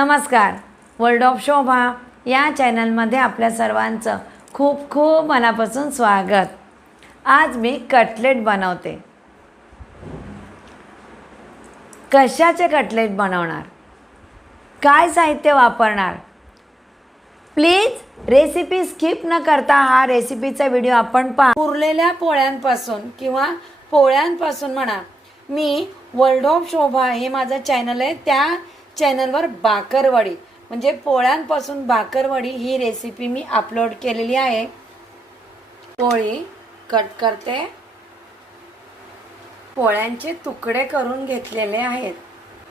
नमस्कार. World of शोभा या चॅनलमध्ये आपल्या सर्वांचं खूप खूप मनापासून स्वागत. आज मी कटलेट बनवते. कशाचे कटलेट बनवणार? काय साहित्य वापरणार? प्लीज रेसिपी स्किप न करता हा रेसिपीचा व्हिडिओ आपण पहा. उरलेल्या पोळ्यांपासून किंवा पोळ्यांपासून म्हणा मी वर्ल्ड ऑफ शोभा हे माझं चॅनल आहे. त्या चॅनलवर बाकरवडी म्हणजे पोळ्यांपासून बाकरवडी ही रेसिपी मी अपलोड केलेली आहे. पोळी कट करते. पोळ्यांचे तुकडे करून घेतलेले आहेत.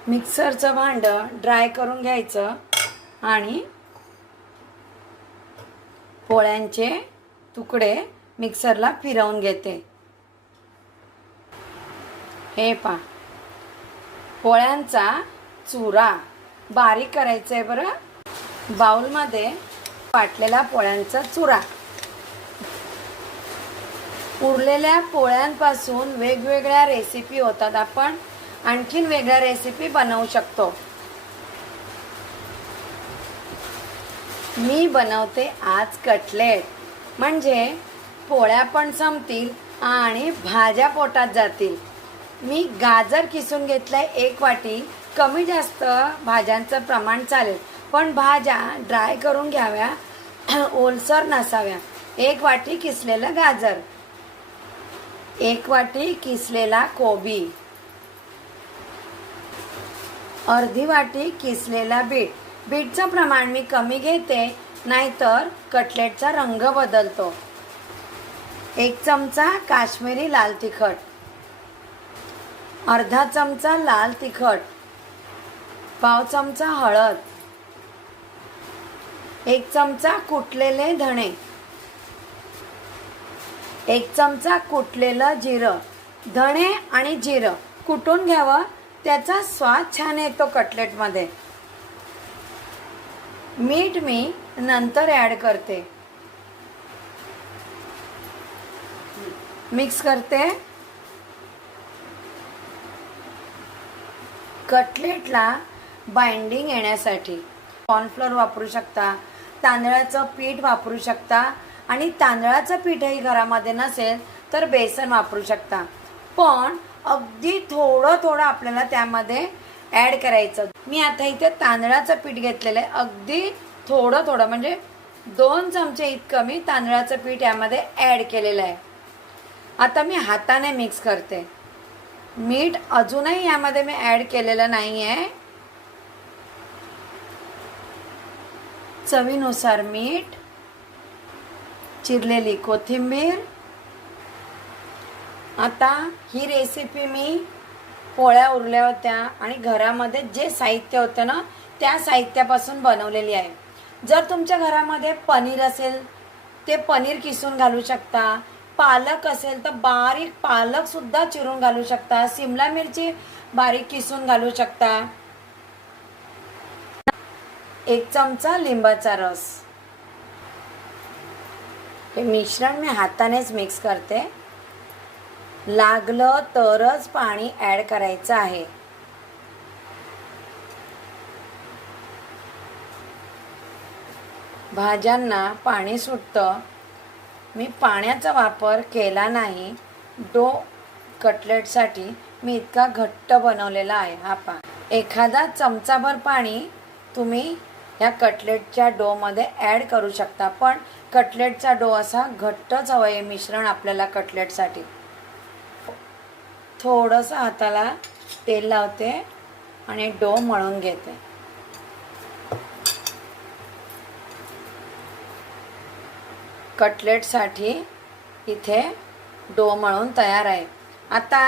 मिक्सरचं भांडं ड्राय करून घ्यायचं आणि पोळ्यांचे तुकडे मिक्सरला फिरवून घेते. हे पा पोळ्यांचा चुरा बारीक करायचं आहे बरं. बाउलमध्ये वाटलेला पोळ्यांचा चुरा. उरलेल्या पोळ्यांपासून वेगवेगळ्या रेसिपी होतात आपण. आणखीन वेगळ्या रेसिपी बनवू शकतो. मी बनवते आज कटलेट. म्हणजे पोळ्या पण संपतील आणि भाज्या पोटात जातील. मी गाजर किसून घेतलंय एक वाटी. कमी जास्त भाज्यांचं प्रमाण चालेल. पण भाज्या ड्राय करून घ्याव्या ओलसर नसाव्या. एक वाटी किसलेलं गाजर. एक वाटी किसलेला कोबी. अर्धी वाटी किसलेला बीट. बीटचं प्रमाण मी कमी घेते नाहीतर कटलेटचा रंग बदलतो. एक चमचा काश्मीरी लाल तिखट. अर्धा चमचा लाल तिखट. पाव चमचा हळद एक चमचा कुटलेले धणे एक चमचा कुटलेलं जिरं. धणे आणि जिरं कुटून घ्यावं त्याचा स्वाद छान येतो कटलेटमध्ये. मीठ मी नंतर ॲड करते. मिक्स करते. कटलेटला बाइंडिंग येण्यासाठी. कॉर्नफ्लोअर वापरू शकता तांदळाचं पीठ वापरू शकता आणि तांदळाचं पीठही घरामध्ये नसेल तर बेसन वापरू शकता. पण अगदी थोडं थोडं आपल्याला त्यामध्ये ॲड करायचं. मी आता इथे तांदळाचं पीठ घेतलेलं आहे. अगदी थोडं थोडं म्हणजे दोन चमचे इतकं मी तांदळाचं पीठ यामध्ये ॲड केलेलं आहे. आता मी हाताने मिक्स करते. मीठ अजूनही यामध्ये मी ॲड केलेलं नाही आहे. चवीनुसार मीठ चिरलेली कोथिंबीर. आता ही रेसिपी मी पोळ्या उरल्या होत्या आणि घरामध्ये जे साहित्य होतं ना त्या साहित्यापासून बनवलेली आहे. जर तुमच्या घरामध्ये पनीर असेल ते पनीर किसून घालू शकता. पालक असेल तर बारीक पालकसुद्धा चिरून घालू शकता. सिमला मिरची बारीक किसून घालू शकता. एक चमचा लिंबाचा रस. हे मिश्रण मी हातानेच मिक्स करते. लागलं तरच पाणी ॲड करायचं आहे. भाज्यांना पाणी सुटतं. मी पाण्याचा वापर केला नाही. डो कटलेटसाठी मी इतका घट्ट बनवलेला आहे हा पा. एखादा चमचाभर पाणी तुम्ही ह्या कटलेटच्या डोमध्ये ॲड करू शकता. पण कटलेटचा डो असा घट्टच हवं आहे मिश्रण आपल्याला कटलेटसाठी. थोडंसं हाताला तेल लावते आणि डो मळून घेते. कटलेटसाठी इथे डो मळून तयार आहे. आता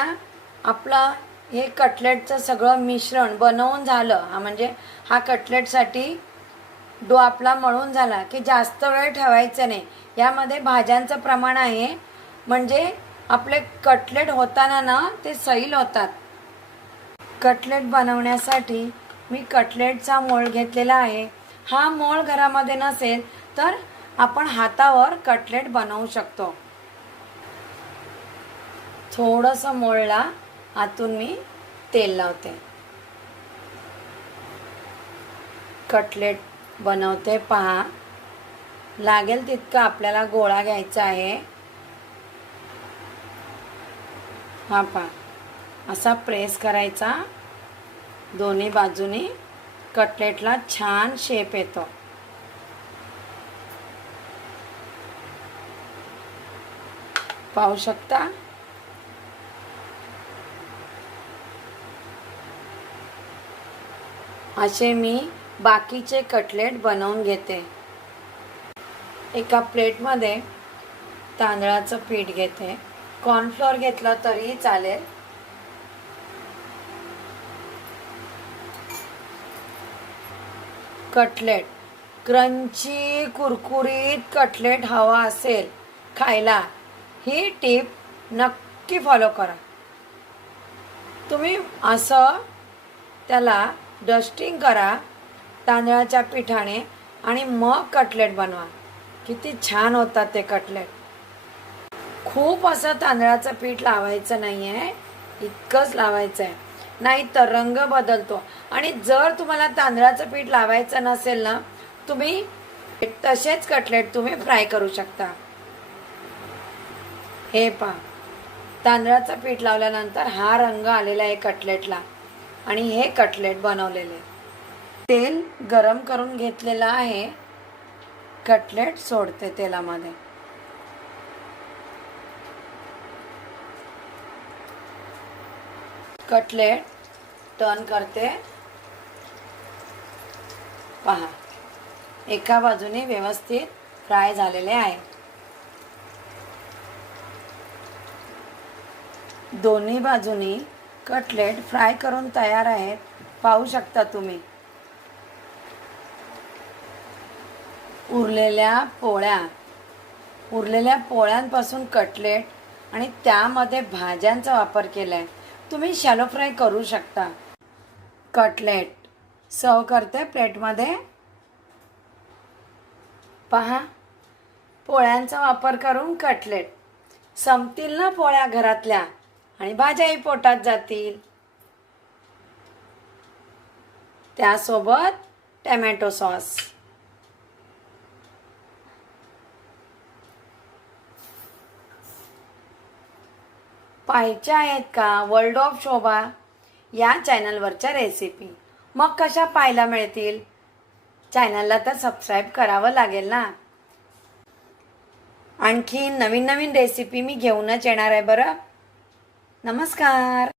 आपलं हे कटलेटचं सगळं मिश्रण बनवून झालं. हा म्हणजे हा कटलेटसाठी डो आपला मळून झाला की जास्त वेळ ठेवायचं नाही. यामध्ये भाज्यांचं प्रमाण आहे. म्हणजे आपले कटलेट होताना ना ते सैल होतात. कटलेट बनवण्यासाठी मी कटलेटचा मोळ घेतलेला आहे. हा मोळ घरामध्ये नसेल तर आपण हातावर कटलेट बनवू शकतो. थोडंसं मोळला आतून मी तेल लावते. कटलेट बनवते. पहा. लागेल तितकं आपल्याला गोळा घ्यायचा आहे. हा पहा. असा प्रेस करायचा. दोन्ही बाजूनी कटलेटला छान शेप येतो. पाहू शकता? असे मी बाकीचे कटलेट बनवून घेते. एका प्लेटमध्ये तांदळाचं पीठ घेते. कॉर्नफ्लोअर घेतलं तरीही चालेल. कटलेट. क्रंची कुरकुरीत कटलेट हवा असेल खायला ही टीप नक्की फॉलो करा. तुम्ही असं त्याला डस्टिंग करा. तांदळाच्या पिठाने आणि मग कटलेट बनवा. किती छान होतात ते कटलेट. खूप असं तांदळाचं पीठ लावायचं नाही आहे इतकंच लावायचं आहे नाही तर रंग बदलतो. आणि जर तुम्हाला तांदळाचं पीठ लावायचं नसेल ना तुम्ही तसेच कटलेट तुम्ही फ्राय करू शकता. हे पा तांदळाचं पीठ लावल्यानंतर हा रंग आलेला आहे कटलेटला. आणि हे कटलेट बनवलेले. तेल गरम करून घेतलेलं आहे. कटलेट सोडते तेलामध्ये. कटलेट टर्न करते. पहा एका बाजूने व्यवस्थित फ्राय झालेले आहे. दोन्ही बाजूनी कटलेट फ्राय करून तयार आहेत. पाहू शकता तुम्ही. उरलेल्या पोळ्या. उरलेल्या पोळ्यांपासून कटलेट आणि त्यामध्ये भाज्यांचा वापर केला आहे तुम्ही शॅलो फ्राय करू शकता. कटलेट. सर्व करते प्लेटमध्ये? पहा. पोळ्यांचा वापर करून कटलेट. संपतील ना पोळ्या घरातल्या? आणि भाज्याही पोटात जातील. त्यासोबत टॅमॅटो सॉस. पाहायच्या आहेत का? वर्ल्ड ऑफ शोभा या चॅनलवरच्या रेसिपी मग कशा पाहायला मिळतील? चॅनलला तर सबस्क्राईब करावं लागेल ना. आणखी नवीन नवीन रेसिपी मी घेऊनच येणार आहे बरं. नमस्कार.